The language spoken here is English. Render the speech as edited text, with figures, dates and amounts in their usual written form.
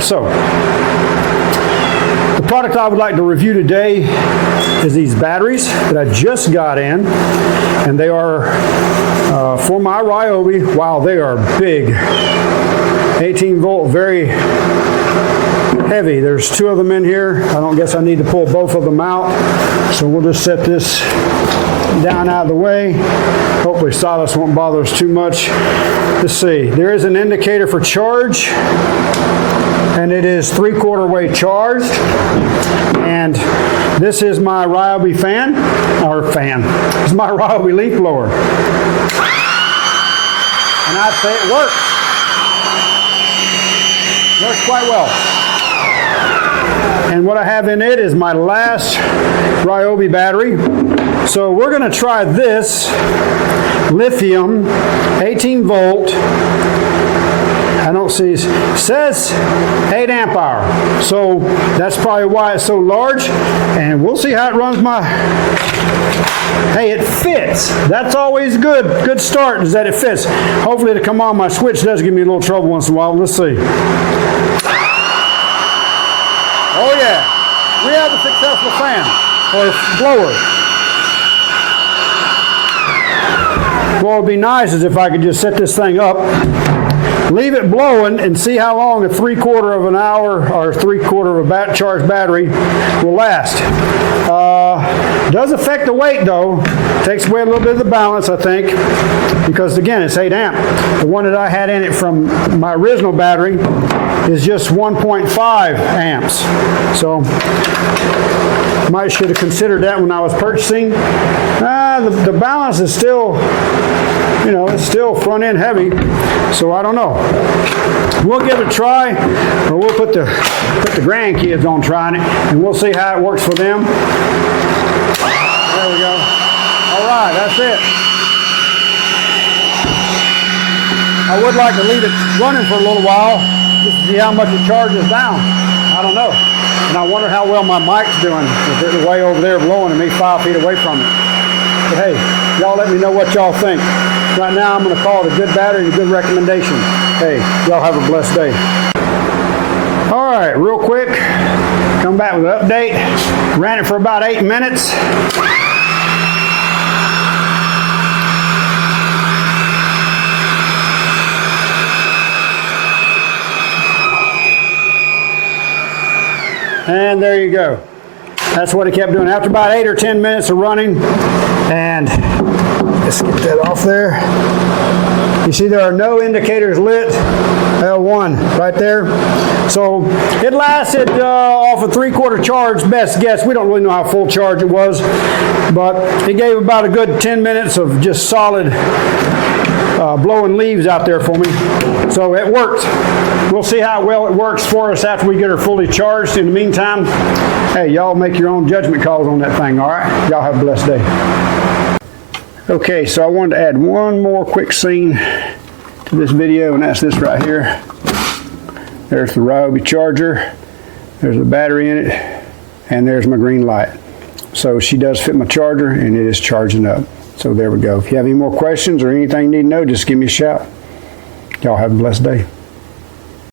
So, the product I would like to review today is these batteries that I just got in, and they are for my Ryobi. Wow, they are big. 18 volt, very heavy. There's two of them in here. I don't guess I need to pull both of them out. So we'll just set this down out of the way. Hopefully Silas won't bother us too much. Let's see. There is an indicator for charge, and it is 3/4 way charged. And this is my Ryobi It's my Ryobi leaf blower. And I'd say it works. Works quite well. And what I have in it is my last Ryobi battery. So we're going to try this lithium 18 volt. I don't see, it says 8 amp hour. So that's probably why it's so large. And we'll see how it runs my, hey, it fits. That's always good. Good start is that it fits. Hopefully it'll come on. My switch does give me a little trouble once in a while. Let's see. Oh yeah, we have a successful fan, or blower. What would be nice is if I could just set this thing up, leave it blowing, and see how long a 3/4 of an hour or 3/4 of a charged battery will last. Does affect the weight though. Takes away a little bit of the balance, I think, because again, it's 8 amp. The one that I had in it from my original battery is just 1.5 amps. So might should have considered that when I was purchasing. The balance is still, you know, it's still front end heavy, so I don't know. We'll give it a try, or we'll put the grandkids on trying it, and we'll see how it works for them. There we go. All right, that's it. I would like to leave it running for a little while just to see how much it charges down. I don't know. And I wonder how well my mic's doing. If it's way over there blowing and me 5 feet away from it. But hey, y'all let me know what y'all think. Right now I'm going to call it a good battery and a good recommendation. Hey, y'all have a blessed day. All right, real quick, come back with an update. Ran it for about 8 minutes. And there you go. That's what it kept doing. After about 8 or 10 minutes of running, and let's get that off there. You see there are no indicators lit. L1 right there. So it lasted off a 3/4 charge, best guess. We don't really know how full charge it was, but it gave about a good 10 minutes of just solid blowing leaves out there for me. So it worked. We'll see how well it works for us after we get her fully charged. In the meantime, hey, y'all make your own judgment calls on that thing, all right? Y'all have a blessed day. Okay, so I wanted to add one more quick scene to this video, and that's this right here. There's the Ryobi charger. There's the battery in it, and there's my green light. So she does fit my charger, and it is charging up. So there we go. If you have any more questions or anything you need to know, just give me a shout. Y'all have a blessed day.